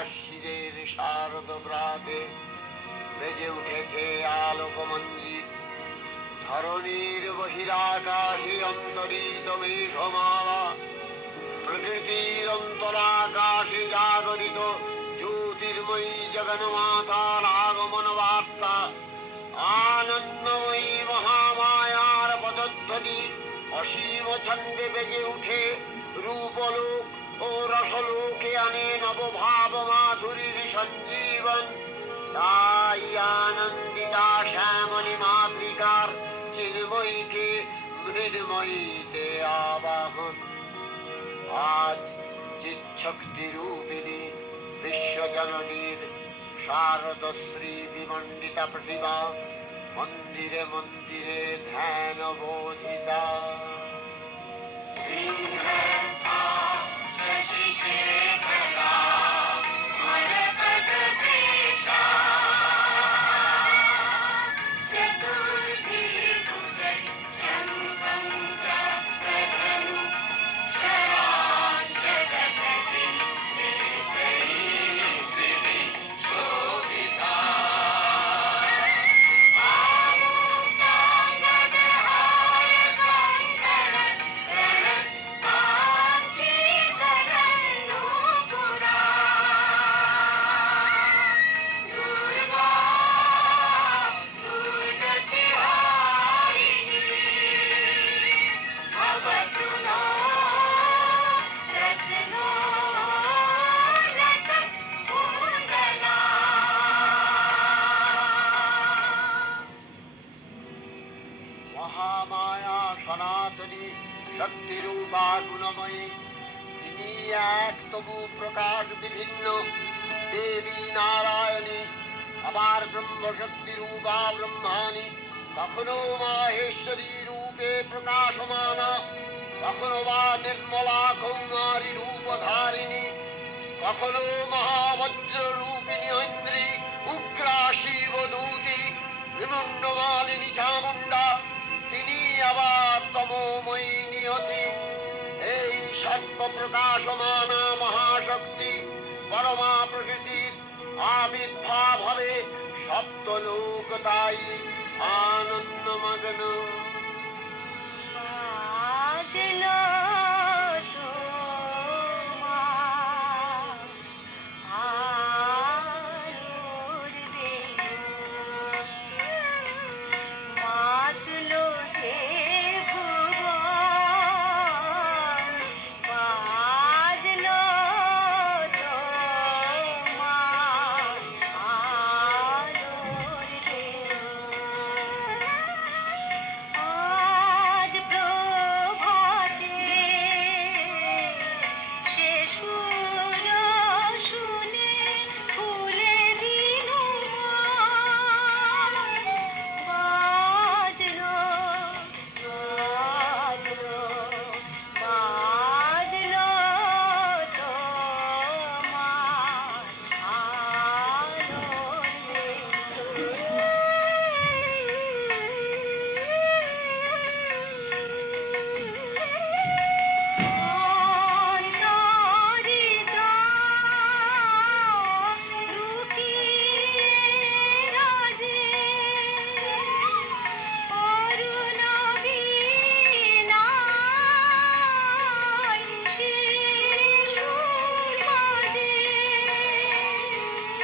আশ্বিনের শারদ প্রাতে বেজে উঠেছে আলোকমঞ্জিত। ধরণীর বহিরাকাশে অন্তরিত মেঘমালা, প্রকৃতির অন্তরাকাশে জাগরিত জ্যোতির্ময়ী জগন্মাতার আগমন বার্তা। আনন্দময়ী মহামায়ার পদধ্বনি অসীম ছন্দে বেজে উঠে রূপলোক ও রসলোকে আনে নবভাব মাধুরীর সঞ্জীবন। তাই আনন্দিতা শ্যামলী মাতৃকার চিন্ময়ীকে মৃন্ময়ীতে আবাহন। আজ চিৎশক্তি রূপিণী বিশ্বজননীর শারদশ্রী বিমণ্ডিতা প্রতিমা মন্দিরে মন্দিরে ধ্যান বোধিতা। মহামায়া সনাতনী শক্তিরূপা গুণময়ী, তিনি এক তবু প্রকাশ বিভিন্ন দেবী নারায়ণী, আবার ব্রহ্মশক্তি রূপা ব্রহ্মাণী, কখনো মাহেশ্বরী রূপে প্রকাশমানা, কখনো বা নির্মলা কৌমারী রূপধারিণী, কখনো মহাবজ্র রূপিণী ঐন্দ্রী, উগ্রা শিবদূতি, বিমণ্ডমালিনী চামুণ্ডা, তিনি আবার তমোময়ী নিয়তি। এই সর্বপ্রকাশমানা মহাশক্তি পরমা প্রকৃতির আবির্ভাব হবে সপ্তলোক, তাই আনন্দমগ্ন।